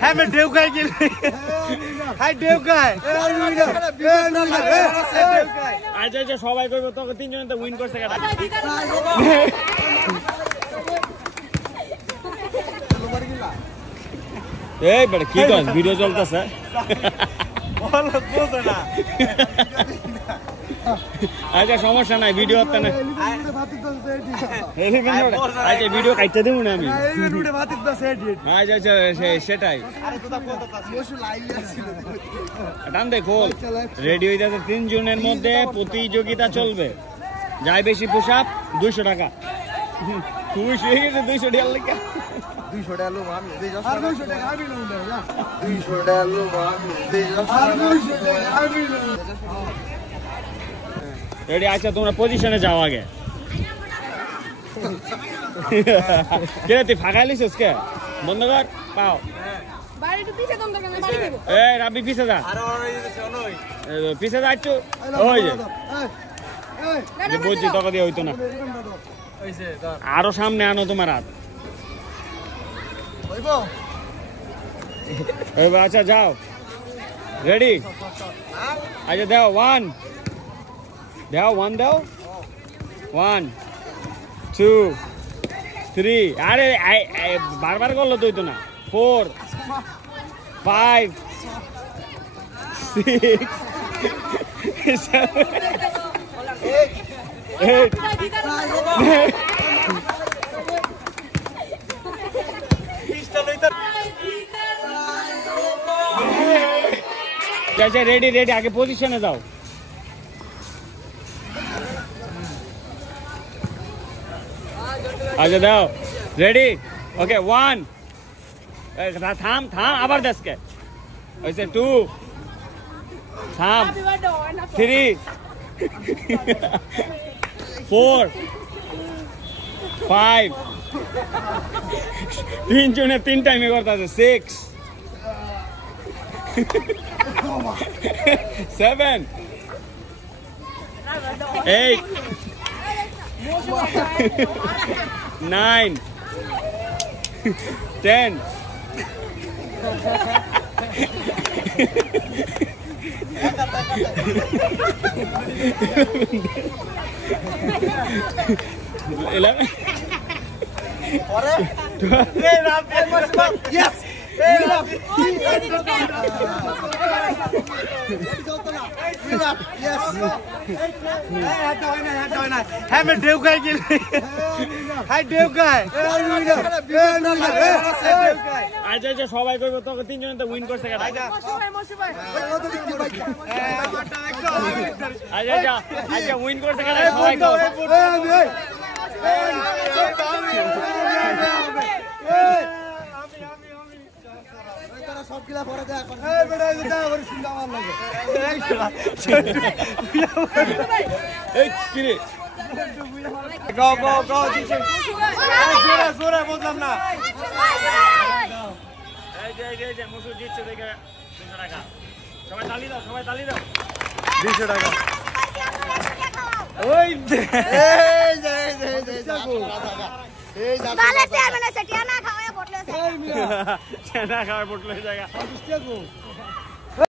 হ্যাঁ मैं देव का के हाय देव का আচ্ছা আচ্ছা সবাই কইবো তোকে তিনজনে তো উইন করছে কাটা এই বড় কি কস ভিডিও চলতেছে বল বোঝো না আচ্ছা সমস্যা নাই ভিডিও হচ্ছে না আচ্ছা ভিডিও কাটতে দেবো না আমি আচ্ছা আচ্ছা সেটাই টান দেখো রেডি হয়ে যাচ্ছে 3 জনের মধ্যে প্রতিযোগিতা চলবে যাই বেশি পুশ আপ 200 টাকা খুশ হয়ে গেছে 200 টাকা লেখা 200 টাকা লো মান দে যাস আর 200 টাকা আমি লউন না 200 টাকা লো মান দে যাস আর 200 টাকা আমি লউন रेडी अच्छा তোমরা পজিশনে যাও আগে কে তুই ফাগাইলিস কে বন্ধ কর পাও বাড়ি তো পিছে দম দরকার না বাড়ি দেব এই রাবি পিছে যা আর ওই দিছে ওই পিছে যা একটু ওই যে এই বুঝি টাকা দিয়ে হইতো না হইছে ধর আরো সামনে আনো তোমার হাত হইবো এই আচ্ছা যাও রেডি আচ্ছা দাও 1 দাও 1 দাও 1 2 3 আরে বারবার করলো তুই তো না 4 5 6 7 8 रेडी रेडी आगे पोजीशने जाओ अच्छा दाओ रेडी ओके 1 थाम थाम आबार 10 के ऐसे 2 थाम 3 4 5 तीन जने 3 टाइम करता है 6 7 8 9 10 11 yes হ্যাঁ मैं देव का के हाय देव का আচ্ছা আচ্ছা সবাই কইবো তোকে তিনজনে তো উইন করছে কাটা আচ্ছা আচ্ছা আচ্ছা উইন করছে কাটা সবাই কও সব গিলা পরে দেখ এই বেটা এটা করে সিঙ্গা মার লাগে এই কিরে গো গো গো দিছে জোরে জোরে বললাম না এই যে মুসু জিতছে দেখে 200 টাকা সবাই তালি দাও 200 টাকা ওই এই যে এই যা তাহলে চেয়ারম্যান সেটিয়া না খাওয়া পটলে জায়গা চেনা খাওয়া পটলে জায়গা